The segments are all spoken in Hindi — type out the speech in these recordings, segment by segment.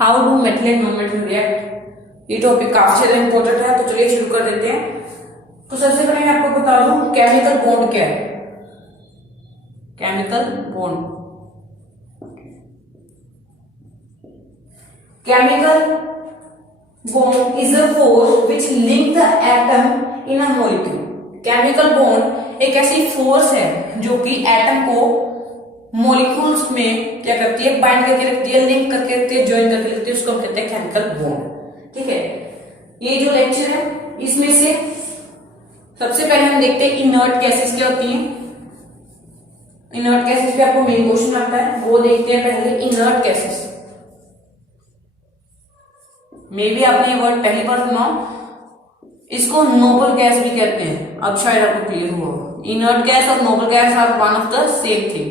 How do metal and non metal react. ये टॉपिक काफी ज्यादा इंपॉर्टेंट है, तो चलिए शुरू कर देते हैं। तो सबसे पहले मैं आपको बता दूं केमिकल बॉन्ड क्या है। Chemical bond, chemical bond is a force which link the atom in a molecule. Chemical bond एक ऐसी फोर्स है जो कि एटम को मॉलिक्यूल्स में क्या करती है, बाइंड करके रखती है, लिंक करके रखती है, ज्वाइन करके रखती है, उसको हम कहते हैं केमिकल बॉन्ड। ठीक है, ये जो लेक्चर है इसमें से सबसे पहले हम देखते हैं इनर्ट गैसेस क्या होती हैं। इनर्ट गैसेस पे आपको मेन क्वेश्चन आता है, वो देखते हैं पहले इनर्ट गैसेस। मे बी आपने ये वर्ड पहली बार सुना, इसको नोबल गैस भी कहते हैं। अब शायद आपको क्लियर हुआ, इनर्ट गैस और noble gas are one of the same thing.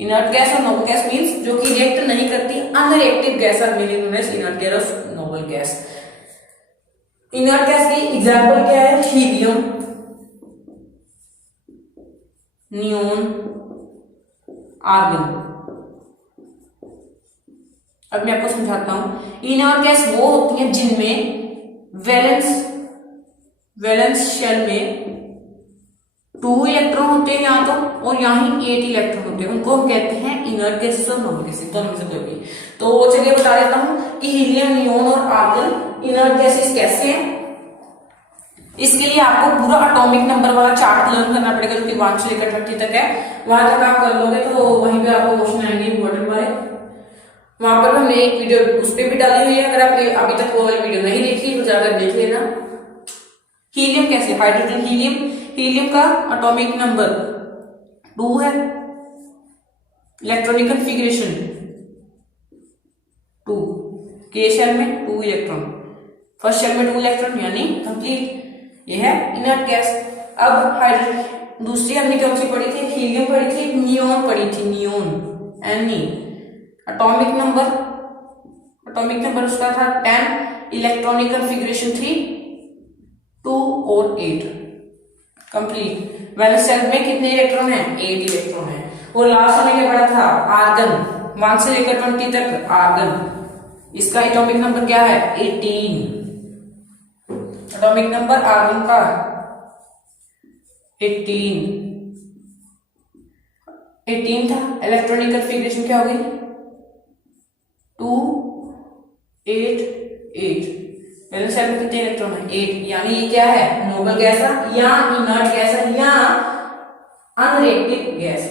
Inert gas और नोबल गैस मींस जो कि रिएक्ट नहीं करती, unreactive gas are meaning known as inert gas और नोबल गैस। इनर्ट गैस की एग्जांपल क्या है? Helium, neon, argon. अब मैं आपको समझाता हूं। इनर्ट गैस वो होती है जिनमें वैलेंस शेल में 2 इलेक्ट्रॉन होते हैं यहाँ तो, और यहाँ ही 8 इलेक्ट्रॉन होते हैं, उनको हम कहते हैं इनर्ट गैसेस और नॉन गैसेस, दोनों में से कोई भी। तो चलिए बता देता हूं कि हीलियम, नियोन और आर्गन इनर्ट गैसेस कैसे हैं। इसके लिए आपको पूरा एटॉमिक नंबर वाला चार्ट लर्न करना पड़ेगा, जो कि 1 से लेकर 30 तक है। वहां तक आप कर लोगे तो वहीं पे आपको क्वेश्चन आएंगे इंपॉर्टेंट वाले। वहां पर हमने एक वीडियो उस पर भी डाली हुई है, अगर आपने अभी तक वो वाली वीडियो नहीं देखी तो जाकर देख लेना। हीलियम कैसे, हाइड्रोजन हीलियम, हीलियम का एटॉमिक नंबर 2 है, इलेक्ट्रॉनिक कॉन्फ़िगरेशन 2, के शेल में 2 इलेक्ट्रॉन, फर्स्ट शेल में 2 इलेक्ट्रॉन, यानी कंप्लीट। ये है इनर्ट गैस। अब हाइड्रोजन दूसरी हमने कौन सी पढ़ी थी? हीलियम पढ़ी थी, नियोन पढ़ी थी, नियोन Ni। एटॉमिक नंबर उसका था 10, इलेक्ट्रॉनिक कॉन्फ़िगरेशन थी 2 और 8, कंप्लीट। वैलेंस शेल में कितने इलेक्ट्रॉन हैं? 8 इलेक्ट्रॉन है। और लास्ट में क्या पढ़ा था? आर्गन, 1 से लेकर 20 तक आर्गन। इसका एटॉमिक नंबर क्या है? 18। एटॉमिक नंबर आर्गन का 18 था। इलेक्ट्रॉनिक कॉन्फ़िगरेशन क्या हो गई? 2 8 8। वैलेंस शेल में कितने इलेक्ट्रॉन है? 8, यानी ये क्या है? नोबल गैस या इनर्ट गैस या अनरिएक्टिव गैस।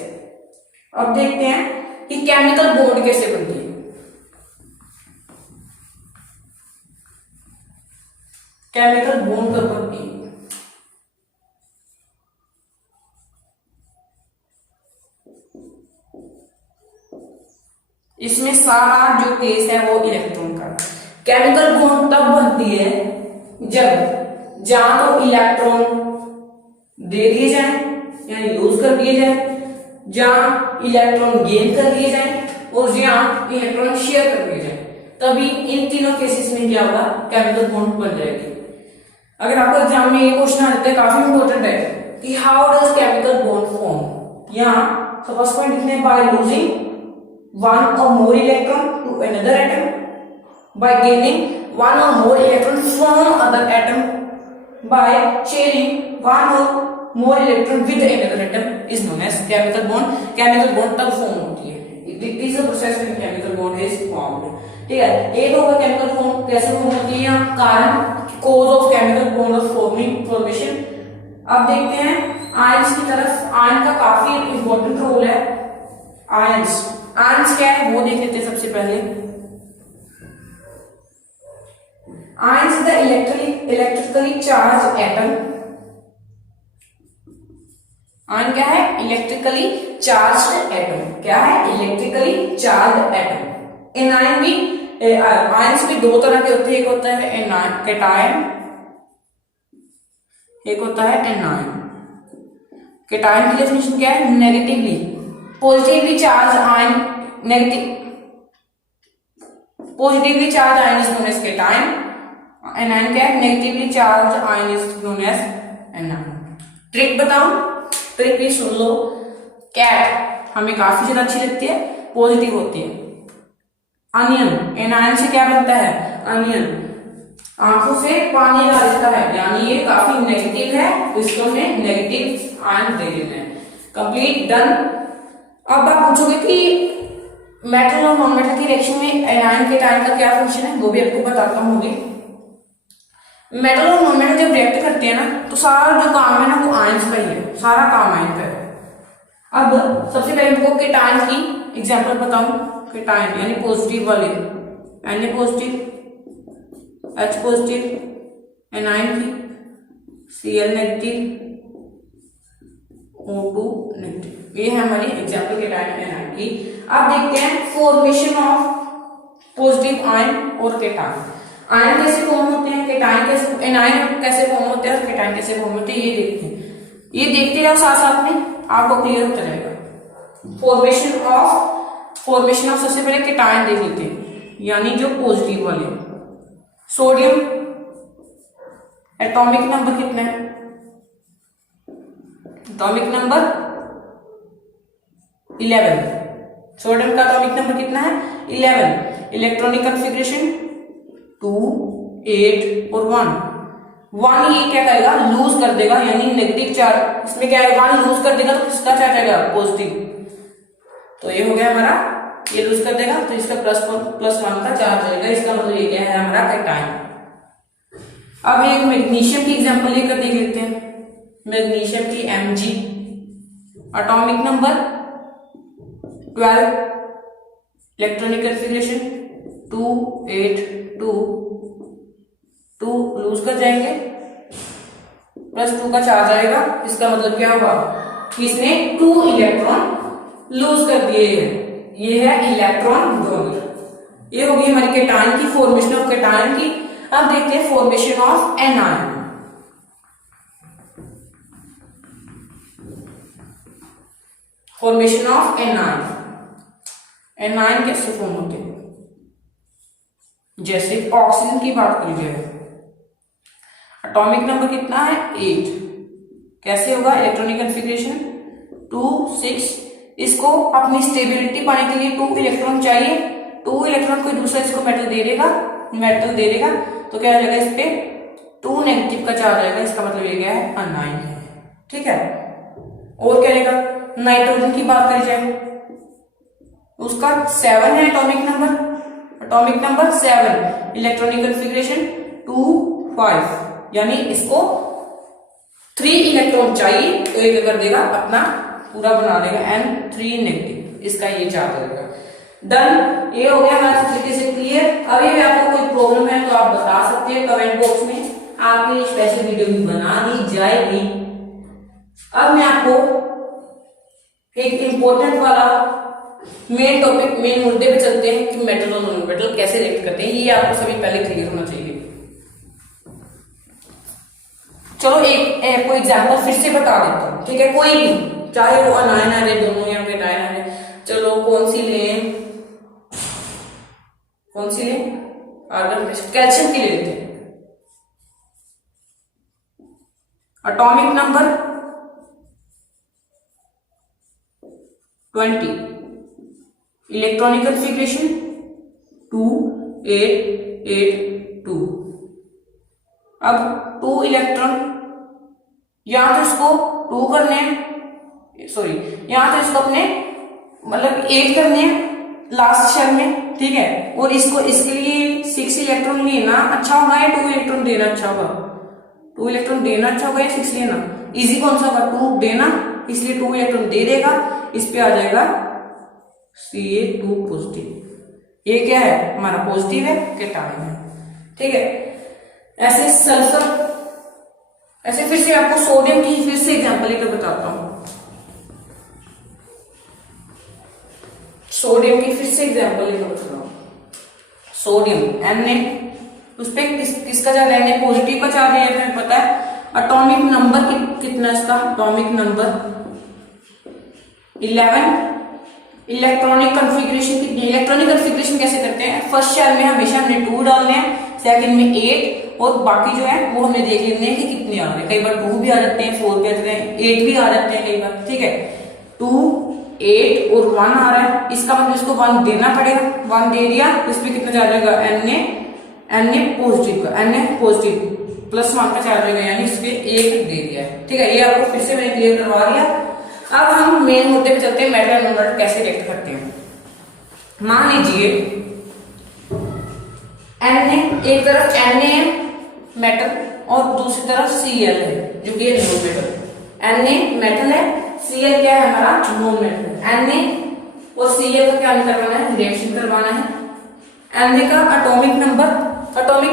अब देखते हैं कि केमिकल बॉन्ड कैसे बनती है। केमिकल बॉन्ड कब बनती है? इसमें सारा जो केस है वो इलेक्ट्रॉन का। केमिकल बॉन्ड तब बनती है जब जहां तो इलेक्ट्रॉन दे दिए जाए यानी लूज कर दिए जाए, जहां इलेक्ट्रॉन गेन कर दिए जाए, और जहां इलेक्ट्रॉन शेयर कर दिए जाए, तभी इन तीनों केसेस में क्या होगा? केमिकल बॉन्ड बन जाएगी। अगर आपको एग्जाम में ये क्वेश्चन आ जाता है, काफी इंपॉर्टेंट है कि how does chemical bond form. यहाँ फर्स्ट पॉइंट लिखने by losing 1 or more electron to another atom, by gaining 1 or more electron from other atom, by sharing 1 or more electron with another atom is known as chemical bond. Chemical bond तब फॉर्म होती है, it is a process when chemical bond is formed। ठीक है, एक होगा केमिकल बॉन्ड कैसे फॉर्म होती है, कारण, cause of chemical bond of formation। अब देखते हैं आयंस की तरफ। आयन का काफी इंपॉर्टेंट रोल है। आयंस क्या है वो देख लेते हैं सबसे पहले। Ions the electrically charge atom. Ion क्या है? Electrically charge atom. क्या है? Electrically charge atom. एनायन भी, आयंस भी 2 तरह के होते हैं, एक होता है कैटायन, एक होता है एनायन। कैटायन की डेफिनेशन क्या है? Negatively, positively charge ion, positively charge ion is known as cation. Anion क्या है? Negatively charge ion is known as anion. Trick बताऊं? ट्रिक भी सुन लो। कैट हमें काफी ज्यादा अच्छी लगती है, पॉजिटिव होती है। अनियन, एनायन से क्या बनता है, अनियन, आंखों से पानी ला देता है, यानी ये काफी नेगेटिव है, तो इसको हमने नेगेटिव आयन दे देना है। Complete, done. अब आप पूछोगे कि मेटल और नॉन मेटल की रिएक्शन में एनायन केटायन का क्या फंक्शन है, वो भी आपको बताता हूँ। मेटल और नॉन मेटल जब रिएक्ट करते हैं ना, तो सारा जो काम है ना वो आयंस का ही है, सारा काम आयन का है। अब सबसे पहले आपको केटायन की एग्जांपल बताऊं। केटायन यानी पॉजिटिव वाले, Na positive, H positive, anion की Cl नेगेटिव, O2 नेगेटिव। ये है हमारी एग्जांपल केटायन एनायन की। अब देखते हैं फॉर्मेशन ऑफ पॉजिटिव आयन और केटायन। आयन कैसे फॉर्म होते हैं, केटायन कैसे, एनायन कैसे फॉर्म होते हैं और केटायन कैसे फॉर्म होते हैं, ये देखते हैं। ये देखते जाओ साथ साथ में, आपको क्लियर हो जाएगा। फॉर्मेशन ऑफ सबसे पहले केटायन देख लेते हैं, यानी जो पॉजिटिव वाले। सोडियम एटॉमिक नंबर कितना है, एटॉमिक नंबर 11। सोडियम का एटॉमिक नंबर कितना है, 11। इलेक्ट्रॉनिक कॉन्फ़िगरेशन 2, 8 और 1 ये क्या करेगा, लूज कर देगा, यानी नेगेटिव चार्ज इसमें क्या है, 1 लूज कर देगा तो किसका चार्ज आएगा, पॉजिटिव। तो ये हो गया हमारा, ये लूज कर देगा तो इसका +1 का चार्ज आएगा, इसका मतलब ये क्या है हमारा केटायन। अब एक मैग्नीशियम की एग्जांपल लेकर देख लेते हैं। मैग्नीशियम की Mg, atomic number 12, electronic configuration 2, 8, 2 lose कर जाएंगे, +2 का चार्ज आएगा, इसका मतलब क्या हुआ कि इसने 2 इलेक्ट्रॉन लूज कर दिए हैं। ये है इलेक्ट्रॉन डोनर। ये होगी हमारी केटायन की, फॉर्मेशन ऑफ केटायन की। अब देखते हैं formation of anion. Formation of anion, anion कैसे फॉर्म होते हैं, जैसे ऑक्सीजन की बात करी जाए, एटॉमिक नंबर कितना है, 8। कैसे होगा, इलेक्ट्रॉनिक कॉन्फ़िगरेशन 2, 6। इसको अपनी स्टेबिलिटी पाने के लिए 2 इलेक्ट्रॉन चाहिए। 2 इलेक्ट्रॉन कोई दूसरा इसको मेटल दे देगा तो क्या हो जाएगा, इस पे 2 नेगेटिव का चार्ज आएगा, इसका मतलब ये क्या है, अनायन है। ठीक है, और क्या रहेगा, नाइट्रोजन की बात करी जाए, उसका 7 है एटॉमिक नंबर 7, इलेक्ट्रॉनिक कॉन्फ़िगरेशन 2, 5, यानी इसको 3 इलेक्ट्रॉन चाहिए, तो ये क्या कर देगा, अपना पूरा बना देगा, N3 नेगेटिव, इसका ये चार्ज रहेगा। डन, ये हो गया हमारा तरीके से क्लियर। अभी भी आपको कोई प्रॉब्लम है तो आप बता सकते हैं कमेंट बॉक्स में, आपकी स्पेशल वीडियो भी बना दी जाएगी। अब मैं आपको एक इंपॉर्टेंट वाला मेन टॉपिक, मेन मुद्दे पे चलते हैं कि मेटल और नॉन मेटल कैसे रिएक्ट करते हैं, ये आपको सभी पहले क्लियर होना चाहिए। चलो एक कोई एग्जांपल फिर से बता देता हूँ, ठीक है, कोई भी, चाहे वो अनायन आ रहे दोनों या केटायन आ रहे। चलो कौन सी लें, आर्गन, कैल्शियम की ले लेते हैं। Atomic number 20, electronic configuration 2, 8, 8, 2। अब 2 इलेक्ट्रॉन, या तो इसको 2 करने हैं, सॉरी, या तो इसको अपने मतलब 8 करने हैं लास्ट शेल में, ठीक है, और इसके लिए 6 इलेक्ट्रॉन लेना अच्छा होगा या 2 इलेक्ट्रॉन देना अच्छा होगा, 2 इलेक्ट्रॉन देना अच्छा होगा या 6 लेना। इजी कौन सा होगा, 2 देना, इसलिए 2 इलेक्ट्रॉन दे देगा, इस पे आ जाएगा Ca2 पॉजिटिव। ये क्या है, हमारा पॉजिटिव है, केटायन है। ठीक है, ऐसे सल्फर, ऐसे फिर से आपको सोडियम की फिर से एग्जांपल लेकर बताता हूं। सोडियम की फिर से एग्जांपल लेकर बता रहा हूं। सोडियम Na, उस पे किसका चार्ज है, Na पॉजिटिव का चार्ज है, हमें पता है। एटॉमिक नंबर कितना इसका, एटॉमिक नंबर 11। इलेक्ट्रॉनिक कॉन्फ़िगरेशन कितनी, इलेक्ट्रॉनिक कॉन्फ़िगरेशन कैसे करते हैं, फर्स्ट शेल में हमेशा हमने 2 डालने हैं, सेकंड में 8, और बाकी जो है वो हमें देख लेने हैं कि कितने आ रहे हैं। कई बार 2 भी आ जाते हैं, 4 भी आ जाते हैं, 8 भी आ जाते हैं कई बार, ठीक है। 2, 8 और 1 आ रहा है, इसका मतलब इसको 1 देना पड़ेगा। 1 दे दिया तो इसमें कितना चार्ज आएगा, Na पॉजिटिव का, Na पॉजिटिव प्लस 1 का चार्ज आएगा, यानी इसके 1 दे दिया है। ठीक है, ये आपको फिर से मैंने क्लियर करवा दिया। अब हम मेन मुद्दे पे चलते हैं, मेटल एंड नॉन मेटल कैसे रिएक्ट करते हैं। मान लीजिए Na, एक तरफ Na है मेटल और दूसरी तरफ Cl है जो कि नॉन मेटल। Na मेटल है, Cl क्या है हमारा, नॉन मेटल। Na और Cl का क्या करवाना है, रिएक्शन करवाना है। Na का एटॉमिक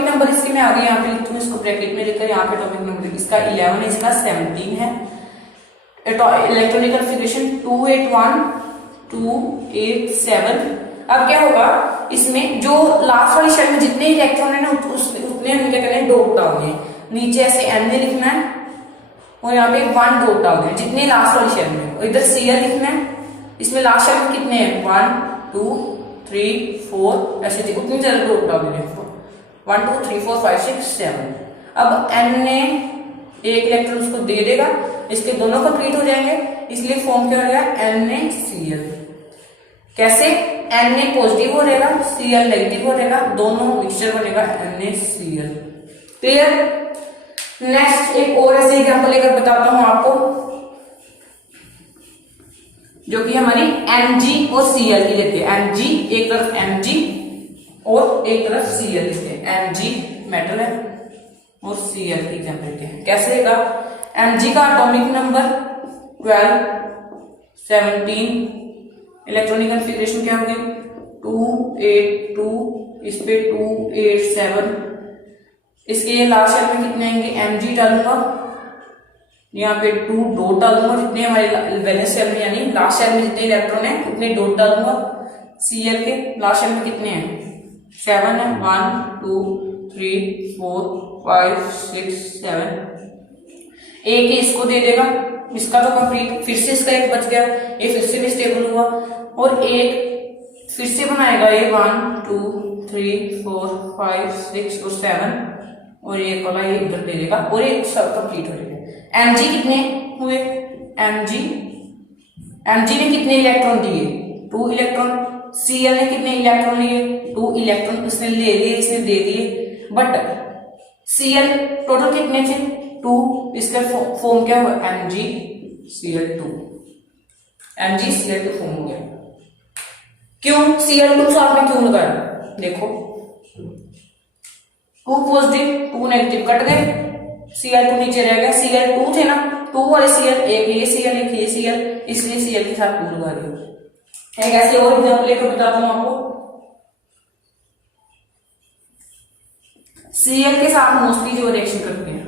नंबर इसके मैं आगे यहाँ पे लिखूँ, इसको ब्रैकेट में लिखकर यहाँ पे एटॉमिक नंबर इसका 11 है, इसका 17 है। Electronic configuration 281 287। अब क्या होगा, इसमें जो लास्ट वाली शेल में जितने इलेक्ट्रॉन है ना उतने हम क्या करें, डॉट डालेंगे। नीचे ऐसे Na लिखना है और यहाँ पे 1 डॉट डालेंगे जितने लास्ट वाली शेल में, और इधर Cl लिखना है। इसमें लास्ट शेल में कितने हैं, 1 2 3 4 ऐसे उतनी ज्यादा डॉट डालेंगे, 1 2 3 4 5 6 7। अब Na एक इलेक्ट्रॉन उसको दे देगा, इसके दोनों कंप्लीट हो जाएंगे, इसलिए फॉर्म क्या हो जाएगा, NaCl। कैसे, Na पॉजिटिव हो रहेगा, Cl नेगेटिव हो रहेगा, दोनों मिक्सचर बनेगा NaCl। क्लियर। नेक्स्ट एक और ऐसे एग्जांपल लेकर बताता हूं आपको, जो कि हमारी Mg और Cl की लेते हैं। Mg एक तरफ Mg और एक तरफ Cl लेते हैं। Mg मेटल है और Cl की एग्जांपल लेते हैं। कैसे रहेगा, Mg का एटॉमिक नंबर 12 17, इलेक्ट्रॉनिक कॉन्फ़िगरेशन क्या होगी 282, इस पे 287, इसके लास्ट शेल में कितने आएंगे, Mg डालूंगा, यहाँ पे 2 डॉट डालूंगा, जितने हमारे वैलेंस शेल में यानी लास्ट शेल में जितने इलेक्ट्रॉन है उतने डॉट डालूंगा। Cl के लास्ट शेल में कितने हैं, 7 है, 1 2 3 4 5 6 7। एक ही इसको दे देगा, इसका तो कंप्लीट, फिर से इसका एक बच गया, ये फिर से भी स्टेबल हुआ, और एक फिर से बनाएगा ये 1 2 3 4 5 6 और 7, और एक वाला ये इधर दे देगा और ये सब कंप्लीट हो जाएगा। Mg कितने हुए, Mg ने कितने इलेक्ट्रॉन दिए, 2 इलेक्ट्रॉन। Cl ने कितने इलेक्ट्रॉन लिए, 2 इलेक्ट्रॉन इसने ले लिए, इसने दे दिए, बट Cl टोटल कितने थे, 2। इसका फॉर्म क्या हुआ, MgCl2। MgCl2 फॉर्म हो गया। क्यों Cl2 साथ में क्यों लगाया, देखो 2 पॉजिटिव 2 नेगेटिव कट गए, Cl2 नीचे रह गया। Cl2 थे ना, 2 वाले Cl, एक ये Cl एक ये Cl, इसलिए Cl के साथ 2 लगा दिया। एक ऐसे और एग्जांपल लेकर बताता हूं आपको। Cl के साथ मोस्टली जो रिएक्शन करते हैं,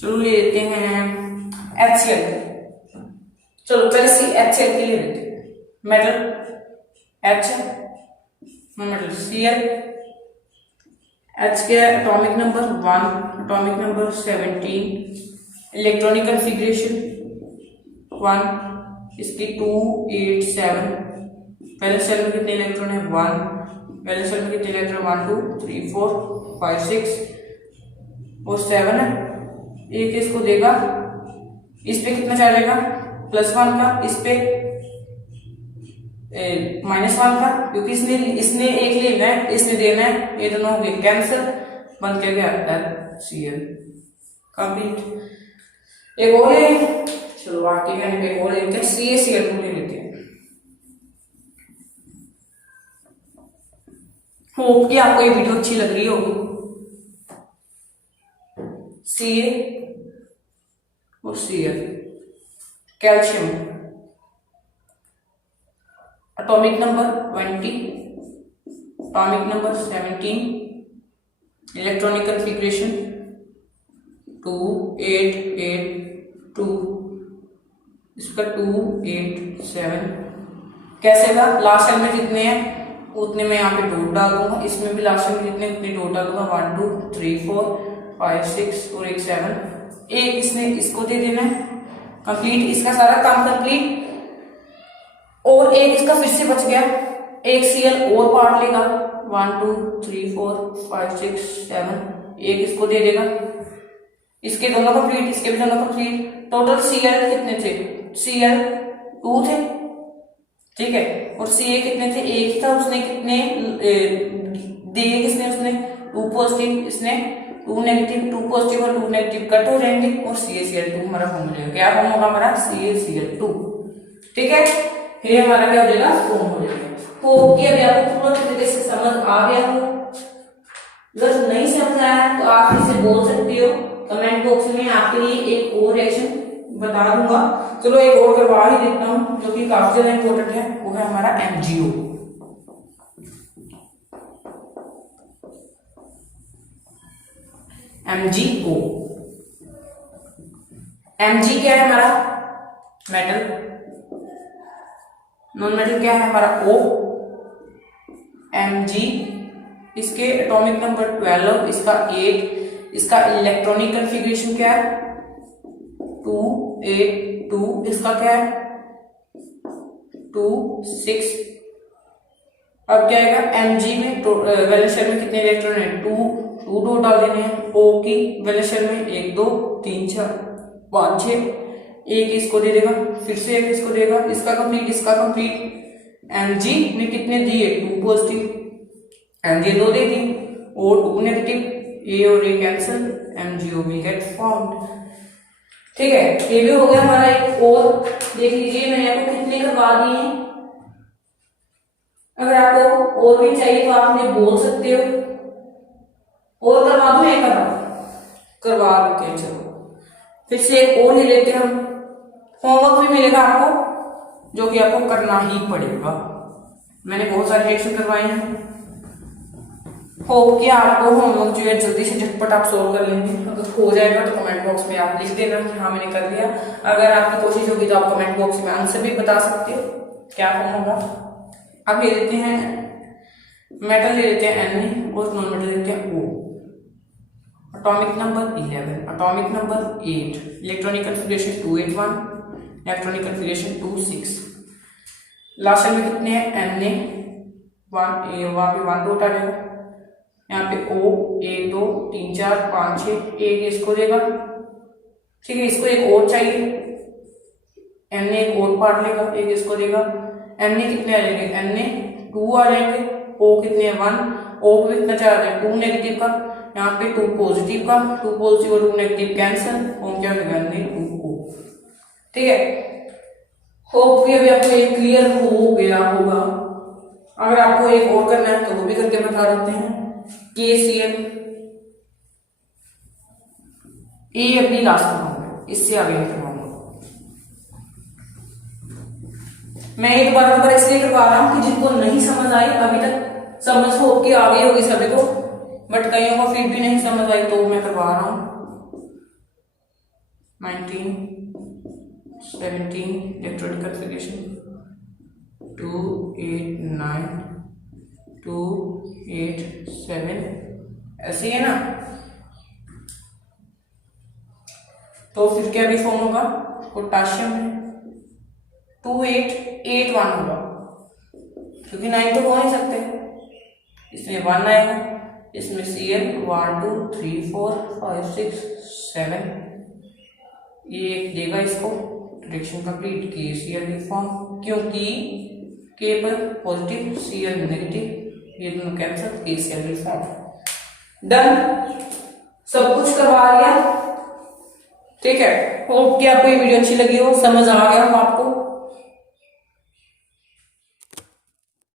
चलो ले लेते हैं HCl। चलो पहले HCl के लिए लेते हैं, metal H metal Cl। H के atomic number 1, atomic number 17, electronic configuration 1, इसकी 287। पहले सेल में कितने इलेक्ट्रॉन है, 1। पहले सेल में कितने इलेक्ट्रॉन, 1 2 3 4 5 6 और 7 है। एक इसको देगा, इस पे कितना चार्ज आएगा, +1 का, इस पे -1 का, क्योंकि इसने एक लेना है, इसने देना है, ये दोनों हो गए कैंसिल, बन के गया HCl कंप्लीट। एक और है, चलो आगे एक और लेते हैं, CaCl2 ले लेते हैं। होप कि आपको ये वीडियो अच्छी लग रही होगी। Ca और Cl, calcium atomic number 20, atomic number 17, electronic configuration 288 2, इसका 287। कैसे का, लास्ट सेल में जितने हैं उतने मैं यहाँ पे डॉट डाल दूंगा, इसमें भी लास्ट में जितने उतने डॉट डाल दूंगा, 1 2 3 4 5 6 और एक 7। एक इसने इसको दे देना है कंप्लीट, इसका सारा काम कंप्लीट। और एक इसका फिर से बच गया, एक Cl और पार्ट लेगा, 1 2 3 4 5 6 7, एक इसको दे देगा, इसके दोनों कंप्लीट, इसके भी दोनों कंप्लीट। टोटल Cl कितने थे? Cl 2 थे, ठीक है। और Ca कितने थे? एक ही था। उसने कितने दिए? किसने? उसने 2 पॉजिटिव, इसने 2 नेगेटिव। 2 पॉजिटिव और 2 नेगेटिव कट हो जाएंगे और CaCl2 हमारा फॉर्म हो जाएगा। क्या फॉर्म होगा हमारा? CaCl2, ठीक है। फिर हमारा क्या हो जाएगा? फॉर्म हो जाएगा। होप कि अभी आपको पूरा तरीके से समझ आ गया हो। अगर नहीं समझ आया तो आप इसे बोल सकते हो कमेंट बॉक्स में, आपके लिए एक और रिएक्शन बता दूंगा। चलो एक और करवा ही देता हूं जो कि काफी ज्यादा इंपॉर्टेंट है, वो है हमारा MgO। MgO, Mg क्या है हमारा? मेटल। नॉन मेटल क्या है हमारा? O। Mg, इसके एटॉमिक नंबर 12, इसका 8, इसका इलेक्ट्रॉनिक कॉन्फ़िगरेशन क्या है? 282, इसका क्या है? 26। अब क्या आएगा? Mg में वैलेंस शेल में कितने इलेक्ट्रॉन है? 2 2 डाल देने हैं। O की वैलेंस शेल में 1 2 3 4 5 6, एक इसको दे देगा, फिर से एक इसको देगा, इसका कंप्लीट, इसका कंप्लीट। Mg में कितने दिए? 2 पॉजिटिव, Mg 2 दे दी और 2 नेगेटिव, A और A cancel, MgO will get formed, ठीक है। ये भी हो गया हमारा। एक और देख लीजिए, मैंने आपको कितने करवा दिए हैं। अगर आपको और भी चाहिए तो आप मुझे बोल सकते हो, और करवा दूं? एक करवा देते हैं। चलो फिर से एक और ले लेते हैं हम। होमवर्क भी मिलेगा आपको जो कि आपको करना ही पड़ेगा। मैंने बहुत सारे रिएक्शन करवाए हैं। होप कि आपको होमवर्क जो है जल्दी से झटपट आप सोल्व कर लेंगे। अगर हो जाएगा तो कमेंट बॉक्स में आप लिख देना कि हाँ मैंने कर लिया। अगर आपकी कोशिश होगी तो आप कमेंट बॉक्स में आंसर भी बता सकते हो क्या फॉर्म होगा। अब ले लेते हैं मेटल, ले लेते हैं Na और नॉन मेटल लेते हैं O। Atomic number 11, atomic number 8, electronic configuration 281, electronic configuration 26। Last में कितने हैं? Na 1, वहां पे 1 2 हटा देगा, यहाँ पे O 1 2 3 4 5 6, एक इसको देगा, ठीक है। इसको एक और चाहिए, Na एक और पार्ट लेगा, एक इसको देगा। Na कितने आ जाएंगे? Na 2 आ जाएंगे। O कितने हैं? 1। O को कितना चार्ज है? 2 नेगेटिव का, यहाँ पे 2 पॉजिटिव का, 2 पॉजिटिव और 2 नेगेटिव कैंसिल, फॉर्म क्या होगा? Na2O, ठीक है। होप कि अभी आपको ये क्लियर हो गया होगा। अगर आपको एक और करना है तो वो भी करके बता देते हैं। KCl, ये अपनी लास्ट में, इससे आगे नहीं करवाऊंगा मैं। ये दोबारा इसलिए करवा रहा हूं कि जिनको नहीं समझ आई अभी तक, समझ हो के आ गई होगी सभी को, बट कईयों को फिर भी नहीं समझ आई तो मैं करवा रहा हूं। 19 17 इलेक्ट्रॉनिक कॉन्फ़िगरेशन 2 8 9 2 8 7, ऐसे है ना। तो फिर क्या भी फॉर्म होगा? पोटाशियम में 2 8 8 1 होगा, क्योंकि 9 तो हो नहीं सकते, इसमें 1 आएगा। इसमें Cl 1 2 3 4 5 6 7, ये एक देगा इसको। रिएक्शन कंप्लीट, KCl फॉर्म, क्योंकि K पर पॉजिटिव, Cl नेगेटिव, ये दोनों कैंसिल, KCl फॉर्म। डन, सब कुछ करवा लिया, ठीक है। होप कि आपको ये वीडियो अच्छी लगी हो, समझ आ गया हो आपको।